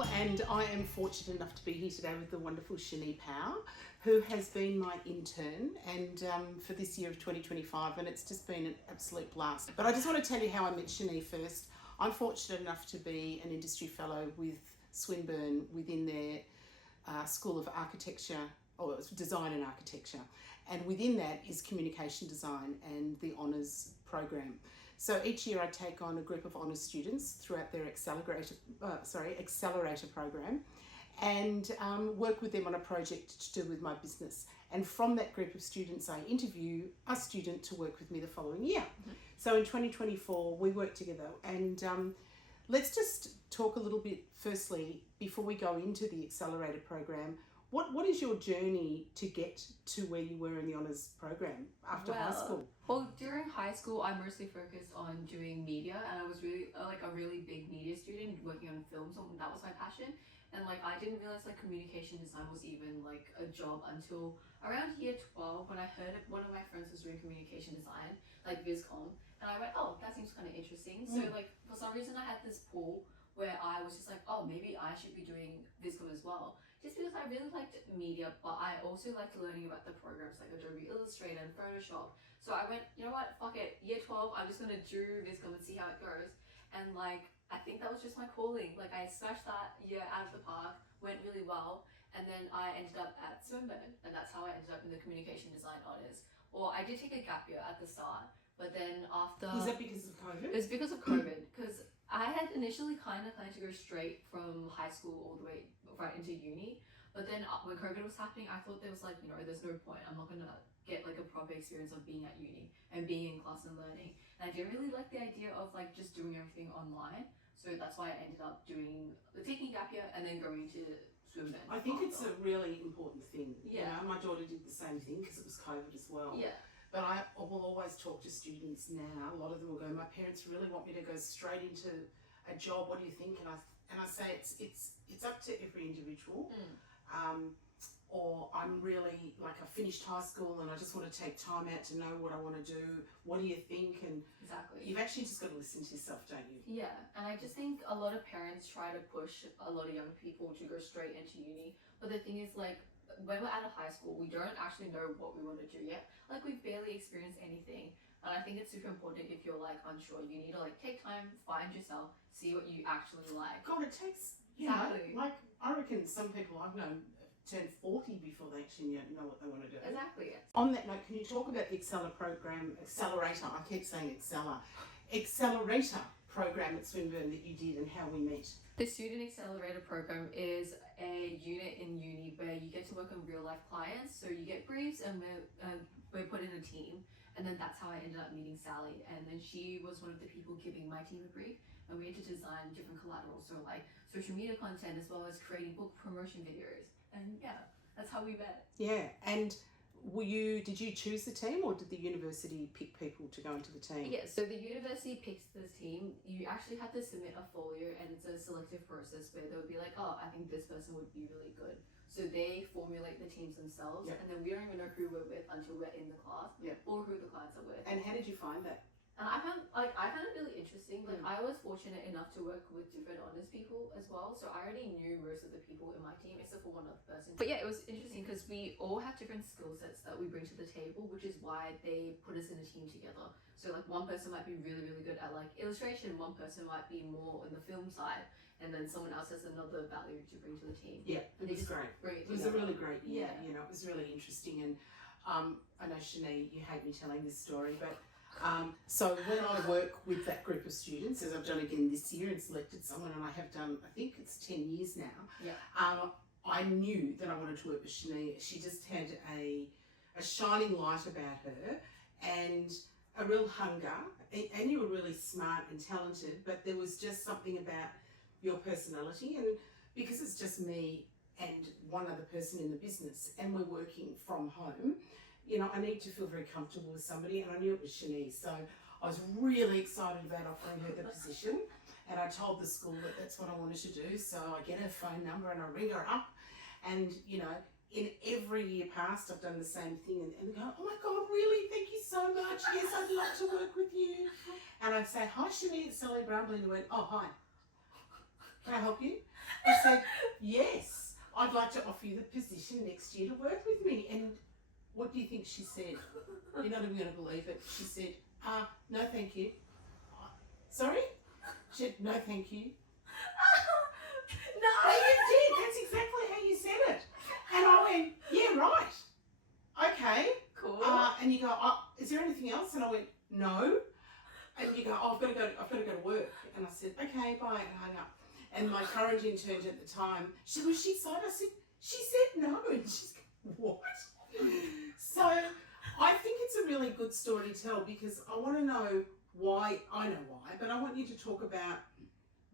Brownbill, and I am fortunate enough to be here today with the wonderful Shene Pao, who has been my intern and for this year of 2025, and it's just been an absolute blast. But I just want to tell you how I met Shene first. I'm fortunate enough to be an industry fellow with Swinburne within their School of Architecture, or Design and Architecture, and within that is Communication Design and the Honours program. So each year I take on a group of honours students throughout their accelerator program, and work with them on a project to do with my business. And from that group of students, I interview a student to work with me the following year. Mm-hmm. So in 2024, we worked together, and let's just talk a little bit firstly, before we go into the accelerator program. What is your journey to get to where you were in the honours program after high school? Well, during high school, I mostly focused on doing media, and I was really like a really big media student working on films, and that was my passion. And like I didn't realize like communication design was even like a job until around year 12 when I heard one of my friends was doing communication design, like VisCom, and I went, oh, that seems kind of interesting. So like for some reason I had this pull where I was just like, oh, maybe I should be doing VisCom as well. Just because I really liked media, but I also liked learning about the programs like Adobe Illustrator and Photoshop. So I went, you know what, fuck it, year 12, I'm just gonna do VisCom and see how it goes. And like, I think that was just my calling. Like I smashed that year out of the park, went really well, and then I ended up at Swinburne, and that's how I ended up in the communication design honours. Or I did take a gap year at the start, but then after... Was that because of COVID? It was because of COVID, because I had initially kind of planned to go straight from high school all the way right into uni, but then when COVID was happening, I thought there was like, you know, there's no point. I'm not gonna get like a proper experience of being at uni and being in class and learning. And I didn't really like the idea of like just doing everything online. So that's why I ended up taking a gap year and then going to Swinburne. I think it's a really important thing. Yeah. You know, my daughter did the same thing because it was COVID as well. Yeah. But I will always talk to students now. A lot of them will go, my parents really want me to go straight into a job. What do you think? And I say it's up to every individual. Or I'm really like I finished high school and I just want to take time out to know what I want to do. What do you think? And exactly, you've actually just got to listen to yourself, don't you? Yeah, and I just think a lot of parents try to push a lot of young people to go straight into uni. But the thing is, like, when we're out of high school, we don't actually know what we want to do yet. Like, we've barely experienced anything. And I think it's super important if you're like unsure. You need to like take time, find yourself, see what you actually like. God, it takes, exactly. Like I reckon some people I've known turn 40 before they actually know what they want to do. Exactly. On that note, can you talk about the accelerator, I keep saying accelerator program at Swinburne that you did and how we met? The Student Accelerator program is a unit in uni where you get to work on real life clients. So you get briefs and we're put in a team. And then that's how I ended up meeting Sally. And then she was one of the people giving my team a brief. And we had to design different collateral. So like social media content as well as creating book promotion videos. And yeah, that's how we met. Yeah, and did you choose the team or did the university pick people to go into the team? Yeah, so the university picks the team. You actually have to submit a folio and it's a selective process where they'll be like, oh, I think this person would be really good. So they formulate the teams themselves, and then we don't even know who we're with until we're in the class, or who the clients are with. And how did you find that? And I found it really interesting. Like I was fortunate enough to work with different honours people as well, so I already knew most of the people in my team except for one other person. But yeah, it was interesting because we all have different skill sets that we bring to the table, which is why they put us in a team together. So like one person might be really, really good at like illustration, one person might be more on the film side, and then someone else has another value to bring to the team. Yeah, it was great. It was a really great year. Yeah. You know, it was really interesting. And I know, Shene, you hate me telling this story, but so when I work with that group of students, as I've done again this year and selected someone, and I have done, I think it's 10 years now, I knew that I wanted to work with Shene. She just had a shining light about her and a real hunger, and you were really smart and talented, but there was just something about your personality, and because it's just me and one other person in the business and we're working from home, you know, I need to feel very comfortable with somebody, and I knew it was Shene, so I was really excited about offering her the position, and I told the school that that's what I wanted to do. So I get her phone number and I ring her up, and you know, in every year past I've done the same thing, and they go, oh my God, really, thank you so much, yes, I'd love to work with you. And I'd say, hi Shene, it's Sally Brownbill, and they went, oh hi. can I help you? I said, yes, I'd like to offer you the position next year to work with me. And what do you think she said? You're not even going to believe it. She said, no, thank you. Sorry? She said, no, thank you. No, you did. That's exactly how you said it. And I went, yeah, right. Okay. cool. And you go, is there anything else? And I went, no. And you go, I've got to go to work. And I said, okay, bye, and hung up. And my current intern at the time, she said, was she excited? I said, she said no. And she's going, what? So I think it's a really good story to tell because I want to know why, I know why, but I want you to talk about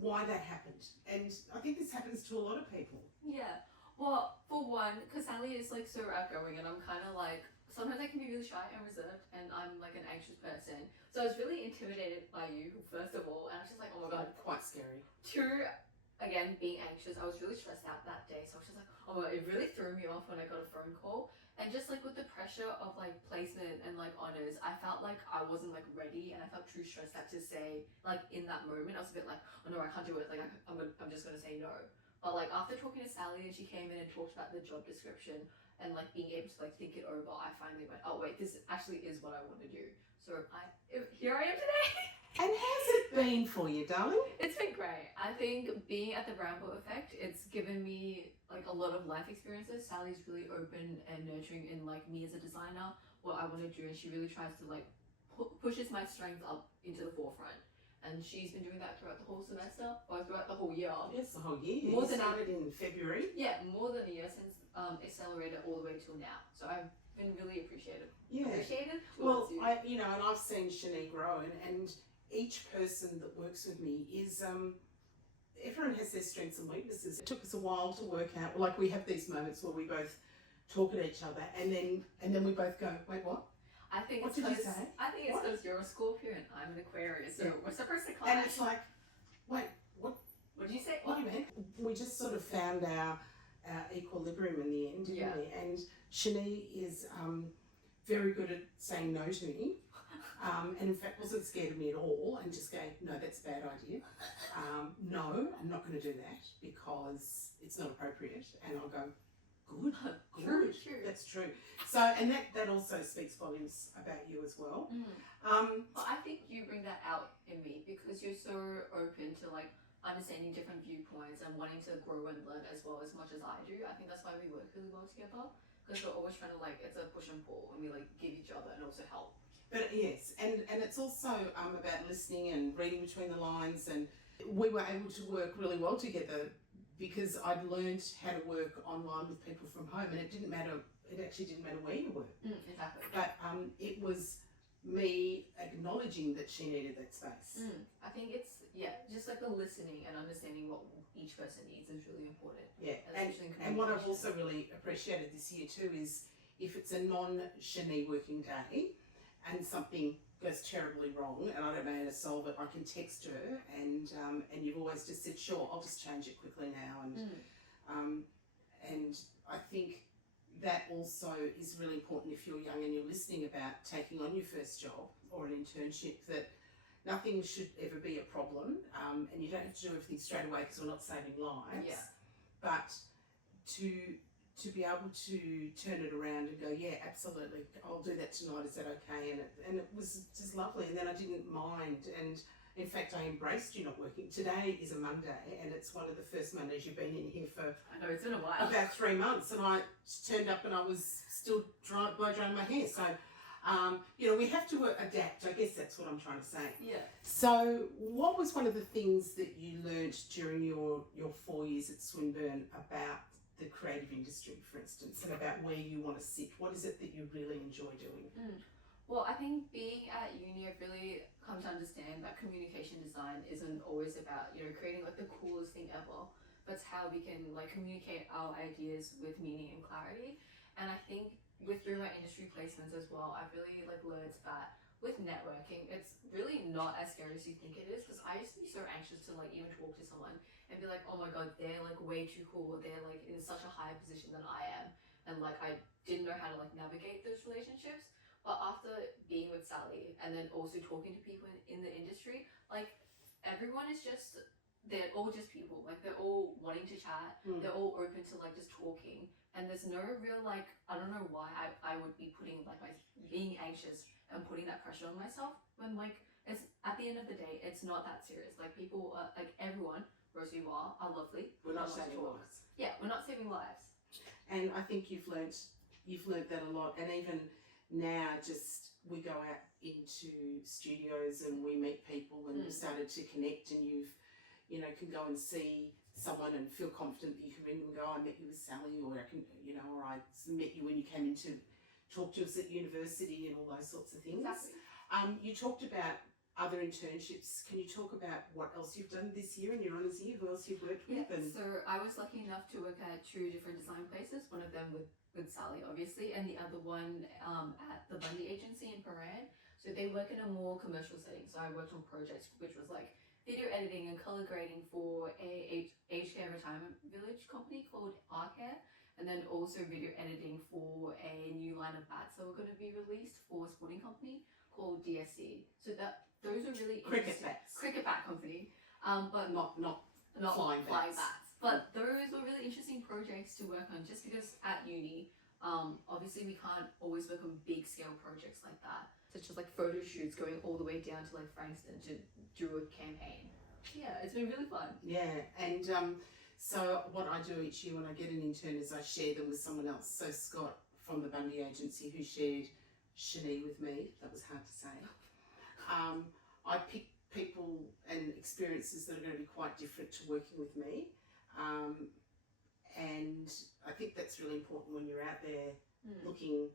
why that happened. And I think this happens to a lot of people. Yeah. Well, for one, because Sally is like so outgoing and I'm kind of like, sometimes I can be really shy and reserved and I'm like an anxious person. So I was really intimidated by you, first of all, and I was just like, oh my god. Quite scary. Two, again, being anxious, I was really stressed out that day. So I was just like, oh my god, it really threw me off when I got a phone call. And just like with the pressure of like placement and like honors, I felt like I wasn't like ready and I felt too stressed out to say, like in that moment, I was a bit like, oh no, I can't do it. Like I'm just going to say no. But like after talking to Sally and she came in and talked about the job description and like being able to like think it over, I finally went, oh wait, this actually is what I want to do. So here I am today. And how's it been for you, darling? It's been great. I think being at the Brownbill Effect, it's given me like a lot of life experiences. Sally's really open and nurturing in like me as a designer, what I want to do, and she really tries to like pushes my strengths up into the forefront. And she's been doing that throughout the whole semester, or throughout the whole year. Yes, the whole year. More You than started in February. Yeah, more than a year since accelerated all the way till now. So I've been really appreciated. Yeah. Appreciated. Well, and I've seen Shenē grow, and each person that works with me is everyone has their strengths and weaknesses. It took us a while to work out. Like we have these moments where we both talk at each other, and then we both go, wait, what? I think What it's did you because say? I think it's What? because you're a Scorpio and I'm an Aquarius, so Yeah. we're supposed to clash. And it's like, wait, what? What did you say? What do you mean? We just sort of found our equilibrium in the end, didn't Yeah. we? And Shenē is very good at saying no to me. And in fact wasn't scared of me at all and just going, no, that's a bad idea. No, I'm not going to do that because it's not appropriate. And I'll go, good, good. True. That's true. So, and that also speaks volumes about you as well. Well, I think you bring that out in me because you're so open to like understanding different viewpoints and wanting to grow and learn as well as much as I do. I think that's why we work really well together because we're always trying to like, it's a push and pull and we like give each other and also help. But yes, and it's also about listening and reading between the lines, and we were able to work really well together because I'd learned how to work online with people from home, and it actually didn't matter where you were. Exactly. But it was me acknowledging that she needed that space. I think it's, just like the listening and understanding what each person needs is really important. Yeah, Especially in and what I've communication. also really appreciated this year too is if it's a non-Shenē working day, and something goes terribly wrong and I don't know how to solve it, I can text her and you've always just said, sure, I'll just change it quickly now. And I think that also is really important if you're young and you're listening about taking on your first job or an internship, that nothing should ever be a problem, and you don't have to do everything straight away because we're not saving lives, but to be able to turn it around and go, yeah, absolutely, I'll do that tonight, is that okay? And it was just lovely, and then I didn't mind, and in fact I embraced you not working. Today is a Monday, and it's one of the first Mondays you've been in here for I know, it's been a while. about 3 months, and I turned up and I was still blow drying my hair, so we have to adapt. I guess that's what I'm trying to say. Yeah. So what was one of the things that you learnt during your 4 years at Swinburne about the creative industry, for instance, and about where you want to sit? What is it that you really enjoy doing? Well, I think being at uni, I've really come to understand that communication design isn't always about, creating like the coolest thing ever, but it's how we can like communicate our ideas with meaning and clarity. And I think through my industry placements as well, I've really like learned that with networking, it's really not as scary as you think it is, because I used to be so anxious to like even talk to someone and be like, oh my god, they're like way too cool, they're like in such a higher position than I am, and like I didn't know how to like navigate those relationships. But after being with Sally and then also talking to people in the industry, like everyone is just they're all just people. Like they're all wanting to chat. They're all open to like just talking. And there's no real like, I don't know why I would be putting like being anxious and putting that pressure on myself when like it's at the end of the day it's not that serious. Like people are like everyone, Rosie you are lovely. We're not saving lives. Yeah, we're not saving lives. And I think you've learnt that a lot. And even now, just we go out into studios and we meet people and we've started to connect, and you know, can go and see someone and feel confident that you can ring them and go, I met you with Sally, or I can, you know, or I met you when you came in to talk to us at university and all those sorts of things. Exactly. You talked about other internships. Can you talk about what else you've done this year in your honours year? Who else you've worked with? Yeah, so I was lucky enough to work at 2 different design places, one of them with Sally obviously, and the other one at the Bundy agency in Paran. So they work in a more commercial setting. So I worked on projects which was like video editing and colour grading for a aged care retirement village company called R-Care, and then also video editing for a new line of bats that were going to be released for a sporting company called DSC. So those are really cricket bats. Cricket bat company, but not flying bats. But those were really interesting projects to work on, just because at uni, obviously we can't always work on big scale projects like that, such as like photo shoots going all the way down to like Frankston to do a campaign. Yeah, it's been really fun. Yeah, and so what I do each year when I get an intern is I share them with someone else. So Scott from the Bundy agency, who shared Shenē with me, that was hard to say. I pick people and experiences that are going to be quite different to working with me. And I think that's really important when you're out there looking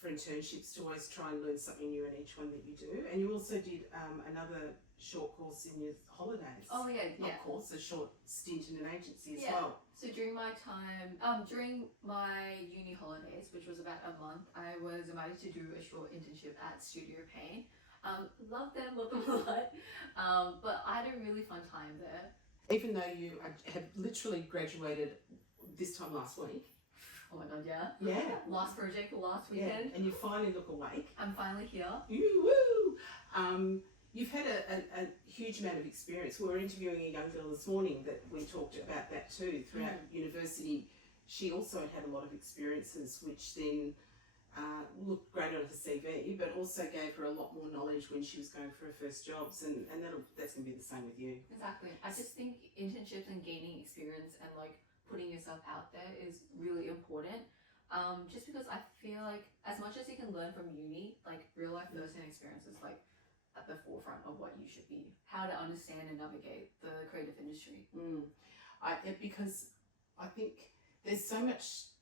for internships, to always try and learn something new in each one that you do. And you also did another short course in your holidays. Oh yeah, Not course, a short stint in an agency as yeah. well. So during my time, during my uni holidays, which was about a month, I was invited to do a short internship at Studio Pain. Loved them a lot, but I had a really fun time there. Even though you have literally graduated this time last week. Oh my god, yeah. Yeah. Last project, last weekend. Yeah. And you finally look awake. I'm finally here. Woo! You've had a huge amount of experience. We were interviewing a young girl this morning that we talked about that too. Throughout university, she also had a lot of experiences, which then looked great on her CV, but also gave her a lot more knowledge when she was going for her first jobs, and that's going to be the same with you. Exactly. I just think internships and gaining experience and like putting yourself out there is really important. Just because I feel like as much as you can learn from uni, like real life first-hand experience is like at the forefront of what you should be, how to understand and navigate the creative industry. Because I think there's so much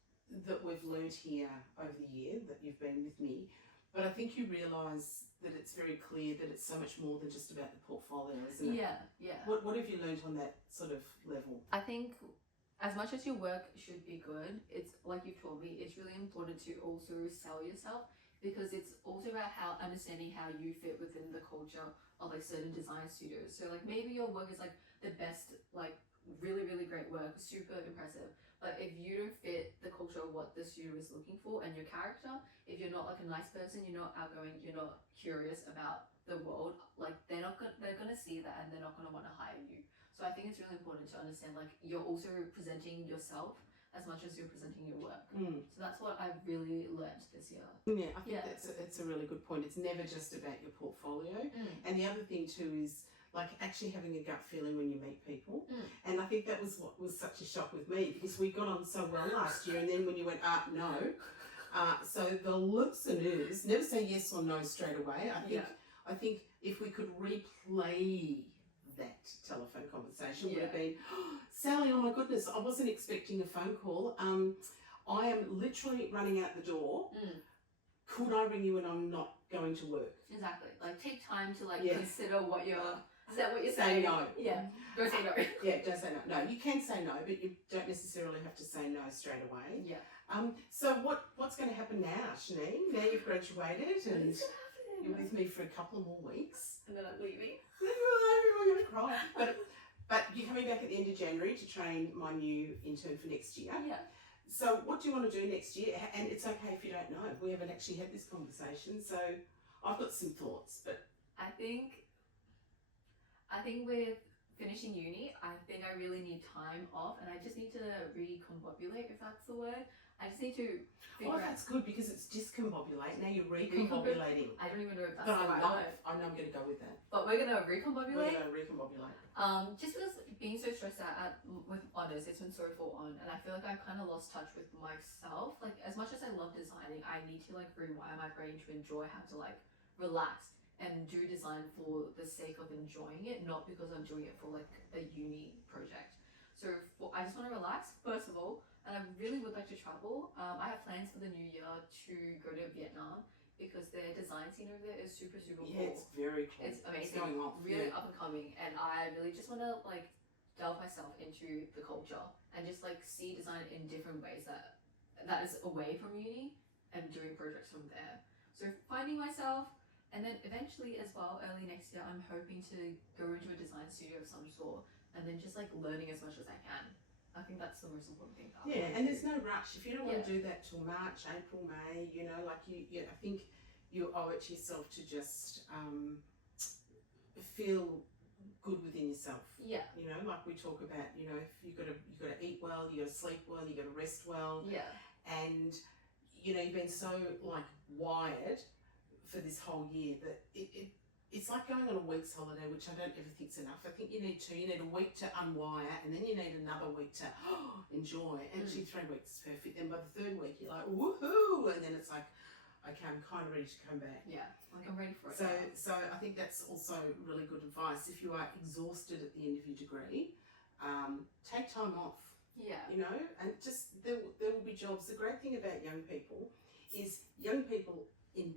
that we've learned here over the year that you've been with me, but I think you realise that it's very clear that it's so much more than just about the portfolio, isn't it? Yeah. What have you learned on that sort of level? I think as much as your work should be good, it's like you've told me, it's really important to also sell yourself, because it's also about understanding how you fit within the culture of like certain design studios. So like maybe your work is like the best, like really, really great work, super impressive. But if you don't fit the culture of what the studio is looking for and your character, if you're not like a nice person, you're not outgoing, you're not curious about the world, like they're gonna see that and they're not gonna want to hire you. So I think it's really important to understand like you're also presenting yourself as much as you're presenting your work. So that's what I've really learned this year. Yeah, I think that's a really good point. It's never just about your portfolio. And the other thing too is like actually having a gut feeling when you meet people. And I think that was what was such a shock with me, because we got on so well last year, and then when you went, no. So the listeners never say yes or no straight away. I think if we could replay that telephone conversation, would have been, Sally, oh my goodness, I wasn't expecting a phone call. I am literally running out the door. Could I ring you when I'm not going to work? Exactly. Like take time to like consider what you're... Is that what you're saying? Say no. Yeah. Don't say no. Yeah, don't say no. No, you can say no, but you don't necessarily have to say no straight away. Yeah. So what's going to happen now, Shenē? Now you've graduated and you're with me for a couple of more weeks. And then I'm leaving. I'm going to cry. But you're coming back at the end of January to train my new intern for next year. Yeah. So what do you want to do next year? And it's okay if you don't know. We haven't actually had this conversation, so I've got some thoughts. But I think with finishing uni, I think I really need time off, and I just need to recombobulate, if that's the word. I just need to figure out. That's good because it's discombobulate. Now you're recombobulating. I don't even know if that's But the right word. I know I'm going to go with that. But we're gonna We're recombobulate. going to recombobulate. Just because being so stressed out with honours, it's been so full on, and I feel like I've kind of lost touch with myself. Like, as much as I love designing, I need to like rewire my brain to enjoy how to like relax and do design for the sake of enjoying it, not because I'm doing it for like a uni project. So I just want to relax, first of all, and I really would like to travel. I have plans for the new year to go to Vietnam because their design scene over there is super cool. Yeah, it's very cool. It's amazing. It's going off. Really up and coming, and I really just want to like delve myself into the culture and just like see design in different ways that is away from uni and doing projects from there. So finding myself, and then eventually as well, early next year, I'm hoping to go into a design studio of some sort and then just like learning as much as I can. I think that's the most important thing. Yeah, and there's no rush. If you don't want to do that till March, April, May, you know, like I think you owe it to yourself to just feel good within yourself. Yeah. You know, like we talk about, you know, if you got to eat well, you got to sleep well, you got to rest well. Yeah. And you know, you've been so like wired for this whole year that it's like going on a week's holiday, which I don't ever think's enough. I think you need two. You need a week to unwire, and then you need another week to enjoy. And actually 3 weeks is perfect. And by the third week, you're like, woohoo! And then it's like, okay, I'm kind of ready to come back. Yeah, like I'm ready for it. So I think that's also really good advice. If you are exhausted at the end of your degree, take time off. Yeah. You know, and just there will be jobs. The great thing about young people is young people in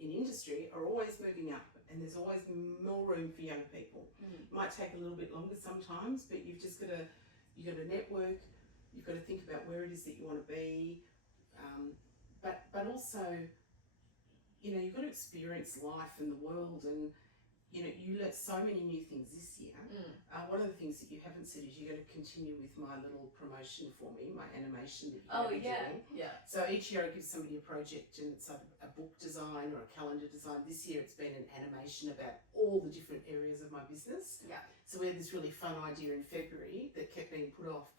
industry are always moving up, and there's always more room for young people. It might take a little bit longer sometimes, but you've got to network. You've got to think about where it is that you want to be, but also, you know, you've got to experience life and the world, and you know, you learnt so many new things this year. One of the things that you haven't said is you're going to continue with my little promotion for me, my animation that you're doing. Yeah. So each year I give somebody a project, and it's like a book design or a calendar design. This year it's been an animation about all the different areas of my business. Yeah. So we had this really fun idea in February that kept being put off,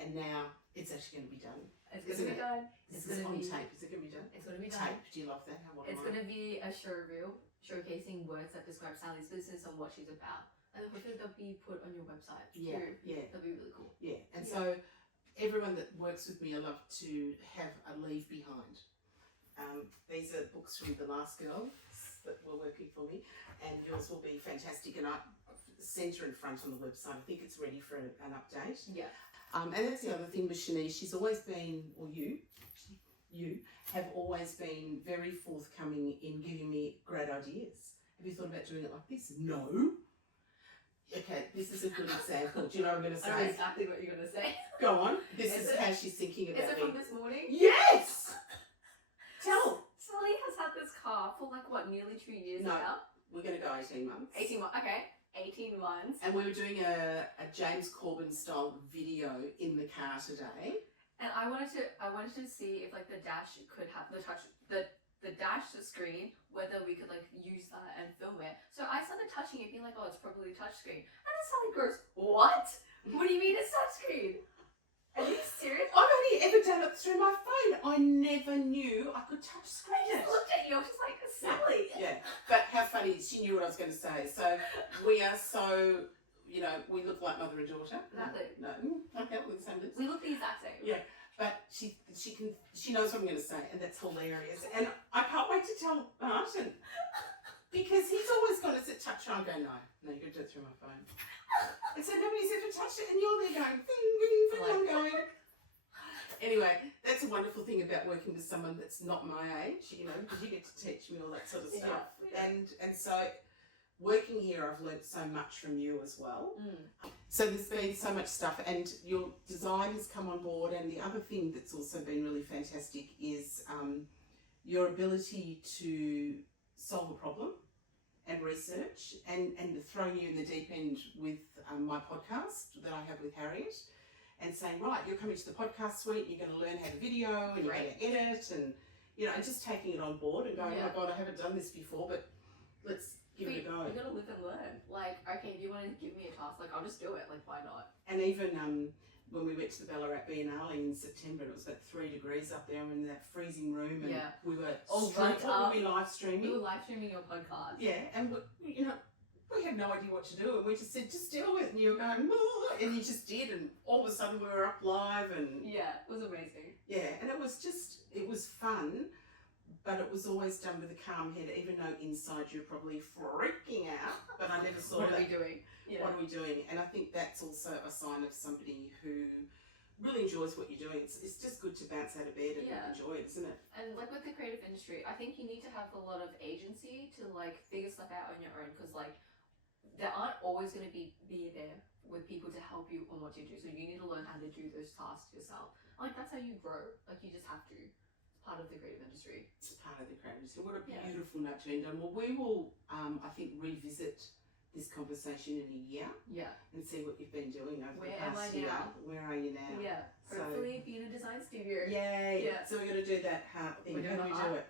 and now it's actually going to be done. It's going to be done. This is on tape. Is it going to be done? It's going to be done. Tape. Do you love that? It's going to be a show reel showcasing words that describe Sally's business and what she's about. And hopefully they'll be put on your website too. Yeah. That'll be really cool. Yeah. And so everyone that works with me, I love to have a leave behind. These are books from the last girls that were working for me, and yours will be fantastic. And I centre in front on the website. I think it's ready for an update. Yeah. And that's the other thing with Shenē. She's always been, or you have always been very forthcoming in giving me great ideas. Have you thought about doing it like this? No. Okay, this is a good example. Do you know what I'm going to say? I know exactly what you're going to say. Go on. This is how she's thinking about me. Is it me. from this morning? Yes! Tell. Sally has had this car for like, what, nearly 2 years now? We're going to go 18 months. 18 months, okay. 18 months. And we were doing a James Corbyn style video in the car today. And I wanted to see if like the dash could have the dash screen, whether we could like use that and film it. So I started touching it, being like, oh, it's probably touch screen. And then Sally goes, what? What do you mean it's touch screen? Are you serious? I've only ever done it through my phone. I never knew I could touch screen I just looked at you, I was just like, Sally. Yeah, but how funny, she knew what I was going to say. So we are so, you know, we look like mother and daughter. Exactly. No, okay, we're the same lips. We look the exact same. Yeah, but she knows what I'm going to say, and that's hilarious. And I can't wait to tell Martin, because he's always got us at touch, and I go, no, you can do it through my phone. And so nobody's ever touched it, and you're there going, I'm going. Anyway, that's a wonderful thing about working with someone that's not my age, you know, because you get to teach me all that sort of stuff. Yeah. And so working here, I've learnt so much from you as well. So there's been so much stuff, and your design has come on board. And the other thing that's also been really fantastic is your ability to solve a problem and research, and throwing you in the deep end with my podcast that I have with Harriet, and saying, right, you're coming to the podcast suite, you're going to learn how to video, and you're going to edit, and you know, and just taking it on board and going, oh my God, I haven't done this before, but give it a go. You gotta live and learn. Like, okay, if you want to give me a task, like, I'll just do it. Like, why not? And even when we went to the Ballarat Biennale in September, it was about 3 degrees up there in that freezing room, and we were what were we live streaming? We were live streaming your podcast. Yeah, and we had no idea what to do, and we just said, just deal with it, and you were going, "Whoa," and you just did, and all of a sudden we were up live, and yeah, it was amazing. Yeah, and it was fun, but it was always done with a calm head, even though inside you're probably freaking out. But I never saw What are we doing? Yeah. What are we doing? And I think that's also a sign of somebody who really enjoys what you're doing. It's just good to bounce out of bed and enjoy it, isn't it? And like with the creative industry, I think you need to have a lot of agency to like figure stuff out on your own, because like there aren't always going to be there with people to help you on what to do. So you need to learn how to do those tasks yourself. Like that's how you grow. Like you just have to. It's part of the creative industry. It's part of the creative industry. What a beautiful note to end on. Well, we will, I think, revisit this conversation in a year. Yeah. And see what you've been doing over the past year. Where are you now? Yeah. Hopefully be in a design studio. Yay. Yeah. So we're going to do that heart thing. How do we do it?